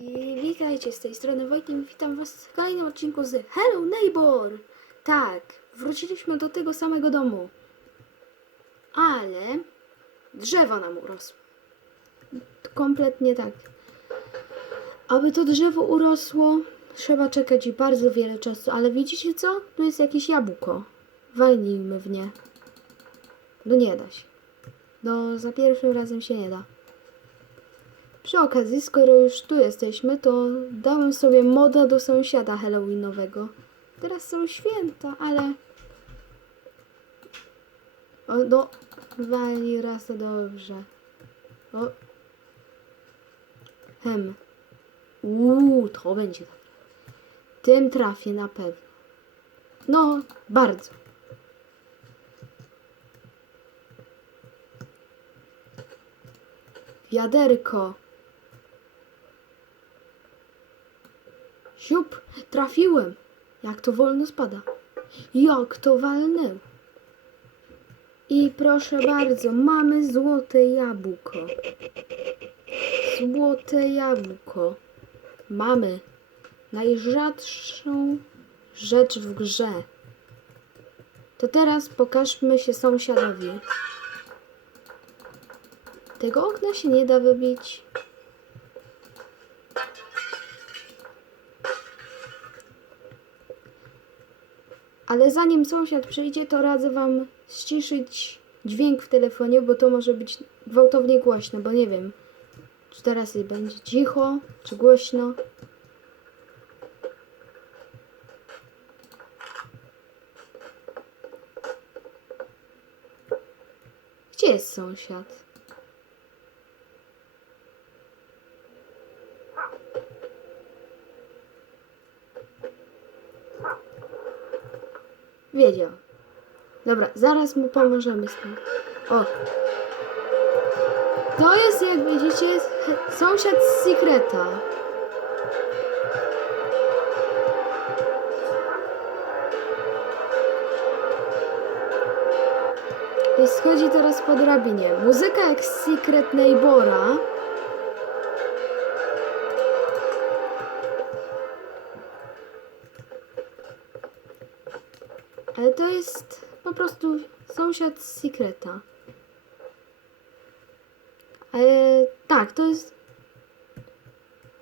I witajcie z tej strony Wojtek, witam was w kolejnym odcinku z Hello Neighbor! Tak, wróciliśmy do tego samego domu. Ale drzewo nam urosło. Kompletnie tak. Aby to drzewo urosło, trzeba czekać bardzo wiele czasu. Ale widzicie co? Tu jest jakieś jabłko. Walnijmy w nie. No nie da się. No za pierwszym razem się nie da. Przy okazji, skoro już tu jesteśmy, to dałem sobie moda do sąsiada halloweenowego. Teraz są święta, ale... O, no, wali raz to dobrze. O. Hem. Uuu, to będzie dobre. Tym trafię na pewno. No, bardzo. Wiaderko. Siup, trafiłem. Jak to wolno spada. Jak to walnęło. I proszę bardzo, mamy złote jabłko. Złote jabłko. Mamy najrzadszą rzecz w grze. To teraz pokażmy się sąsiadowi. Tego okna się nie da wybić. Ale zanim sąsiad przyjdzie, to radzę wam ściszyć dźwięk w telefonie, bo to może być gwałtownie głośno, bo nie wiem, czy teraz będzie cicho, czy głośno. Gdzie jest sąsiad? Wiedział. Dobra, zaraz mu pomożemy z tym. O! To jest, jak widzicie, sąsiad z Secreta. I schodzi teraz po drabinie. Muzyka jak z Secret Neighbora. Prostu sąsiad z Secreta. Ale tak, to jest.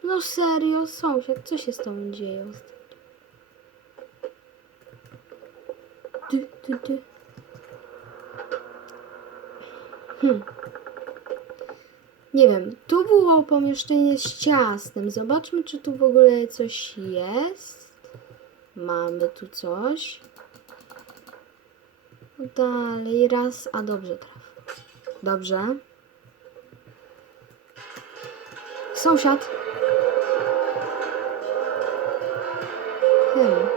No serio, sąsiad, co się z tobą dzieje? Ty. Hmm. Nie wiem, tu było pomieszczenie z ciastem. Zobaczmy, czy tu w ogóle coś jest. Mamy tu coś. Dalej raz, a dobrze traf. Dobrze. Sąsiad. Hmm.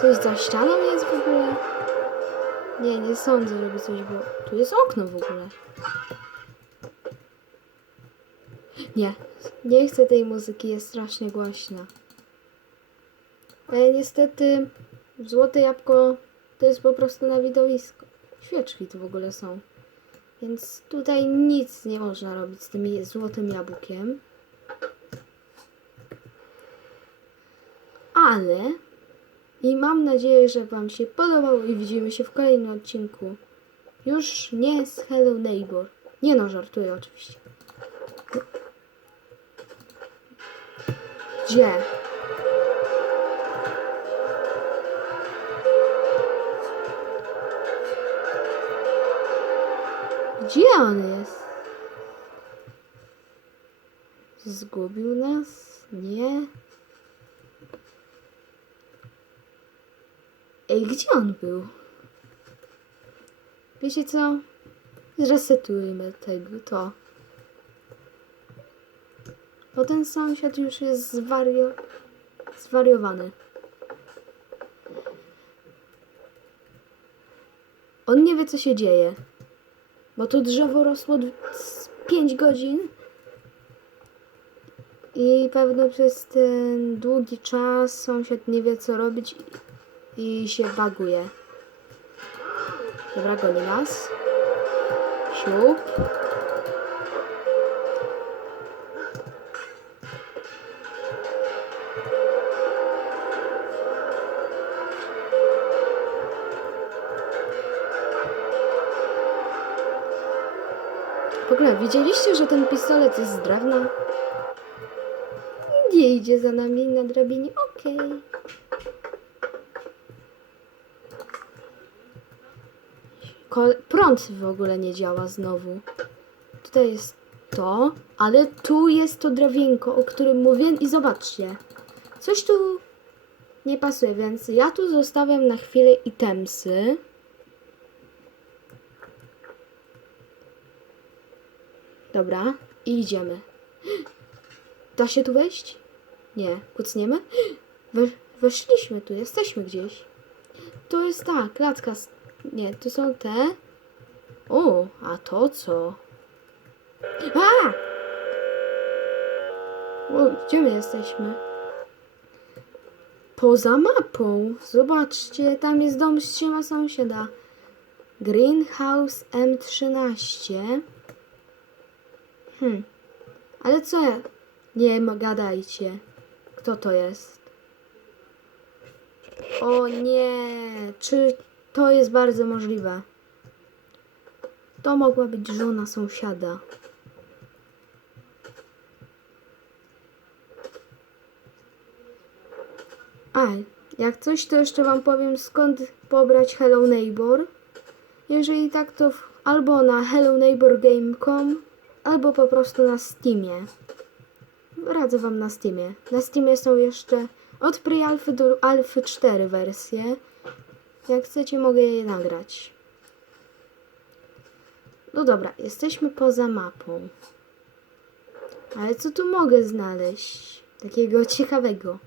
Coś za ścianą jest w ogóle? Nie, nie sądzę, żeby coś było. Tu jest okno w ogóle. Nie, nie chcę tej muzyki, jest strasznie głośna. Ale niestety złote jabłko to jest po prostu na widowisko. Świeczki tu w ogóle są. Więc tutaj nic nie można robić z tym złotym jabłkiem. Ale i mam nadzieję, że Wam się podobało i widzimy się w kolejnym odcinku. Już nie z Hello Neighbor. Nie no, żartuję oczywiście. Gdzie? Gdzie on jest? Zgubił nas? Nie. Ej, gdzie on był? Wiecie co? Zresetujmy tego, to. Bo ten sąsiad już jest zwario... zwariowany. On nie wie, co się dzieje. Bo to drzewo rosło 5 godzin. I pewno przez ten długi czas sąsiad nie wie, co robić i się baguje. Dobra, goni nas. Siup. W ogóle widzieliście, że ten pistolet jest z drewna? Nie idzie za nami na drabinie. Okej. Kol- prąd w ogóle nie działa znowu. Tutaj jest to, ale tu jest to drewienko, o którym mówiłem i zobaczcie. Coś tu nie pasuje, więc ja tu zostawiam na chwilę itemsy. Dobra, i idziemy. Da się tu wejść? Nie. Kucniemy? We, weszliśmy tu, jesteśmy gdzieś. To jest ta, klatka. Nie, to są te. O, a to co? A! O, gdzie my jesteśmy? Poza mapą. Zobaczcie, tam jest dom z trzyma sąsiada. Greenhouse M13. Hmm. Ale co? Nie gadajcie. Kto to jest? O nie. Czy to jest bardzo możliwe? To mogła być żona sąsiada. A, jak coś, to jeszcze Wam powiem skąd pobrać Hello Neighbor. Jeżeli tak, to albo na helloneighborgame.com, albo po prostu na Steamie. Radzę Wam na Steamie. Na Steamie są jeszcze od pre-alfy do alfy 4 wersje. Jak chcecie, mogę je nagrać. No dobra, jesteśmy poza mapą. Ale co tu mogę znaleźć? Takiego ciekawego.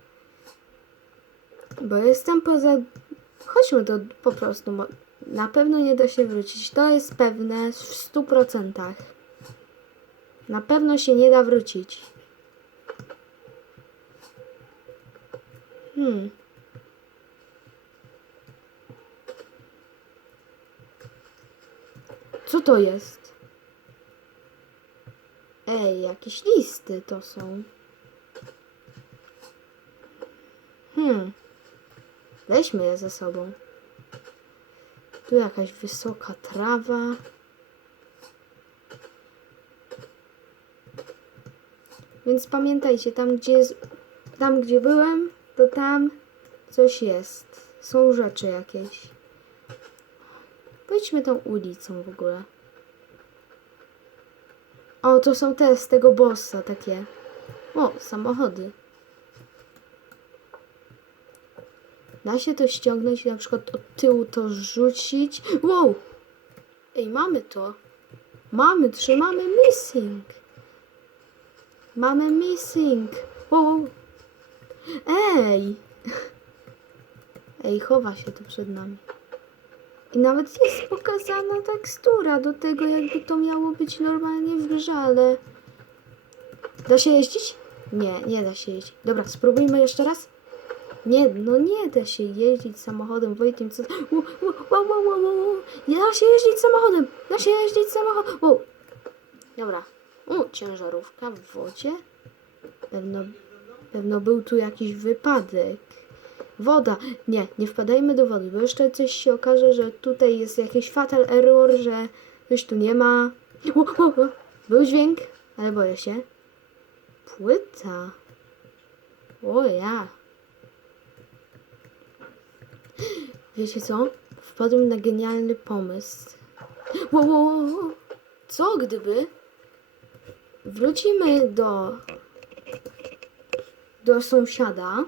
Bo jestem poza. Chodźmy to po prostu. Na pewno nie da się wrócić. To jest pewne w 100%. Na pewno się nie da wrócić. Hmm. Co to jest? Ej, jakieś listy to są. Hmm. Weźmy je ze sobą. Tu jakaś wysoka trawa. Więc pamiętajcie, tam gdzie, tam gdzie byłem, to tam coś jest. Są rzeczy jakieś. Pójdźmy tą ulicą w ogóle. O, to są te z tego bossa takie. O, samochody. Da się to ściągnąć, na przykład od tyłu to rzucić. Wow! Ej, mamy to. Mamy, trzymamy missing. Mamy missing. Wow. Ej! Ej, chowa się tu przed nami. I nawet jest pokazana tekstura do tego, jakby to miało być normalnie w grze, ale... Da się jeździć? Nie, nie da się jeździć. Dobra, spróbujmy jeszcze raz. Nie, no nie da się jeździć samochodem, Wojtkiem, co... Wow, wow, wow, wow, wow. Nie da się jeździć samochodem! Da się jeździć samochodem! Dobra. U, ciężarówka w wodzie? Pewno, pewno był tu jakiś wypadek. Woda. Nie, nie wpadajmy do wody, bo jeszcze coś się okaże, że tutaj jest jakiś fatal error, że coś tu nie ma. O, o, o. Był dźwięk, ale boję się. Płyta. O ja. Wiecie co? Wpadłem na genialny pomysł. Co gdyby wrócimy do do sąsiada,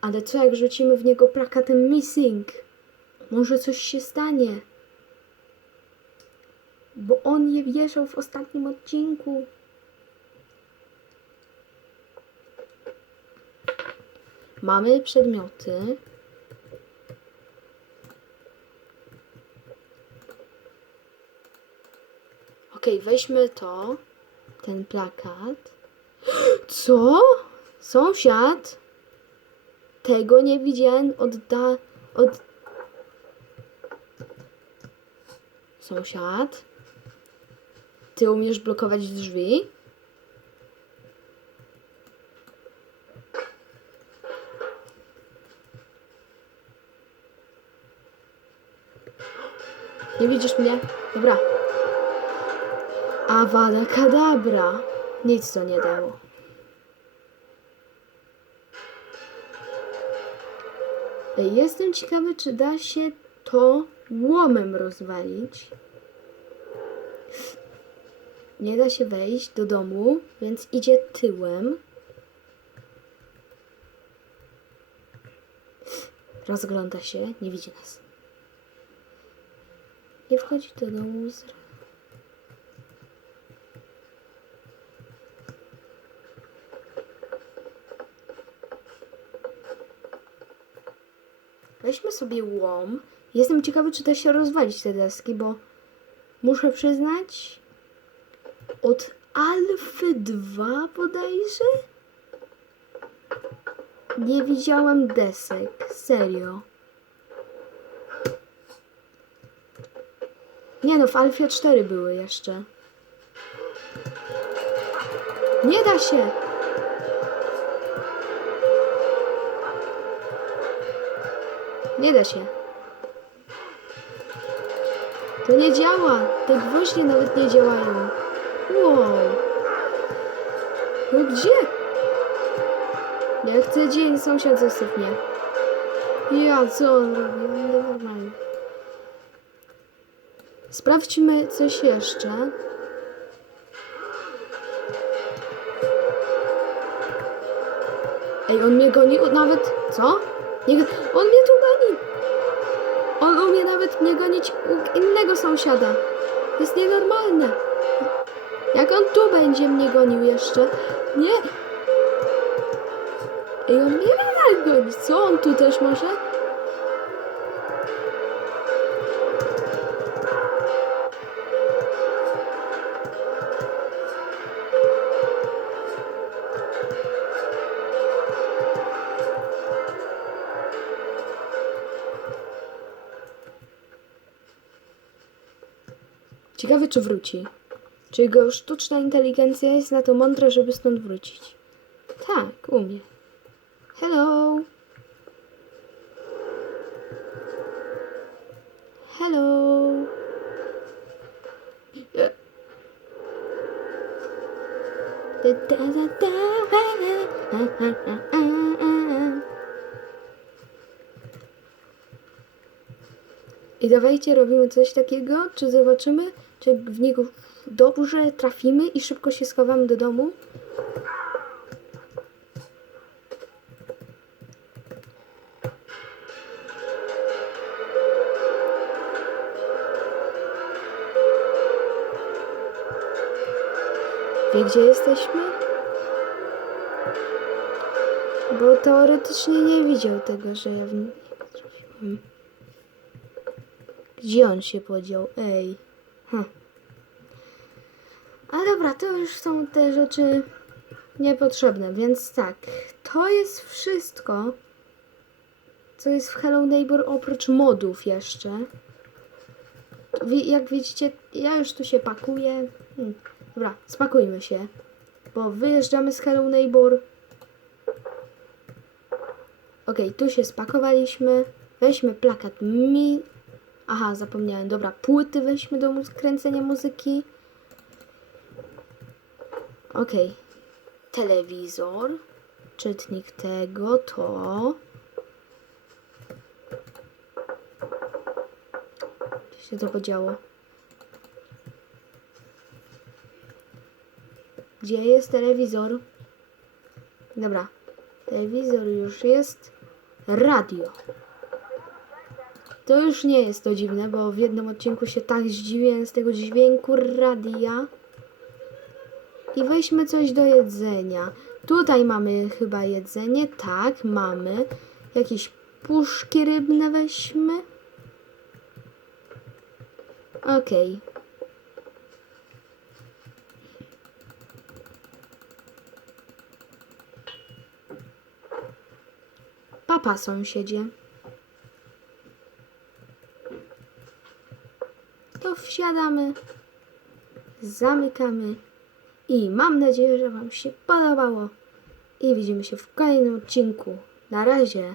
ale co jak rzucimy w niego plakatem missing? Może coś się stanie. Bo on je wieszał w ostatnim odcinku. Mamy przedmioty. Okej, weźmy to, ten plakat. Co? Sąsiad? Tego nie widziałem od da... od... Sąsiad? Ty umiesz blokować drzwi? Nie widzisz mnie? Dobra, Awada kadabra. Nic to nie dało. Jestem ciekawy, czy da się to łomem rozwalić. Nie da się wejść do domu, więc idzie tyłem. Rozgląda się, nie widzi nas. Nie wchodzi do domu z... Weźmy sobie łom. Jestem ciekawy, czy da się rozwalić te deski, bo muszę przyznać, od Alfy 2 bodajże nie widziałem desek. Serio. Nie no, w Alfie 4 były jeszcze. Nie da się! Nie da się. To nie działa. Te gwoździe nawet nie działają. Wow. No gdzie? Ja chcę dzień, sąsiad zostaw mnie. Ja co on robi? On Nienormalnie. Sprawdźmy coś jeszcze. Ej, on mnie goni nawet... Co? Nie, on mnie tu goni! On umie nawet mnie gonić u innego sąsiada. To jest nienormalne. Jak on tu będzie mnie gonił jeszcze? Nie! Ej, on mnie nadal goni. Co, on tu też może? Ciekawe, czy wróci. Czy jego sztuczna inteligencja jest na to mądra, żeby stąd wrócić? Tak, umie. Hello. Hello. I dawajcie, robimy coś takiego, czy zobaczymy, czy w niego dobrze trafimy i szybko się schowamy do domu. Wie, gdzie jesteśmy? Bo teoretycznie nie widział tego, że ja w niego trafiłem. Gdzie on się podział? Ej. Hm. Ale dobra, to już są te rzeczy niepotrzebne, więc tak. To jest wszystko, co jest w Hello Neighbor oprócz modów jeszcze. Jak widzicie, ja już tu się pakuję. Hmm. Dobra, spakujmy się, bo wyjeżdżamy z Hello Neighbor. Okej, tu się spakowaliśmy. Weźmy plakat mi Aha, zapomniałem. Dobra, płyty weźmy do kręcenia muzyki. Okej. Telewizor. Czytnik tego to. Gdzie się to podziało? Gdzie jest telewizor? Dobra. Telewizor już jest. Radio. To już nie jest to dziwne, bo w jednym odcinku się tak zdziwiłem z tego dźwięku radia. I weźmy coś do jedzenia. Tutaj mamy chyba jedzenie. Tak, mamy. Jakieś puszki rybne weźmy. Okej. Papa sąsiedzie. To wsiadamy, zamykamy i mam nadzieję, że Wam się podobało i widzimy się w kolejnym odcinku. Na razie.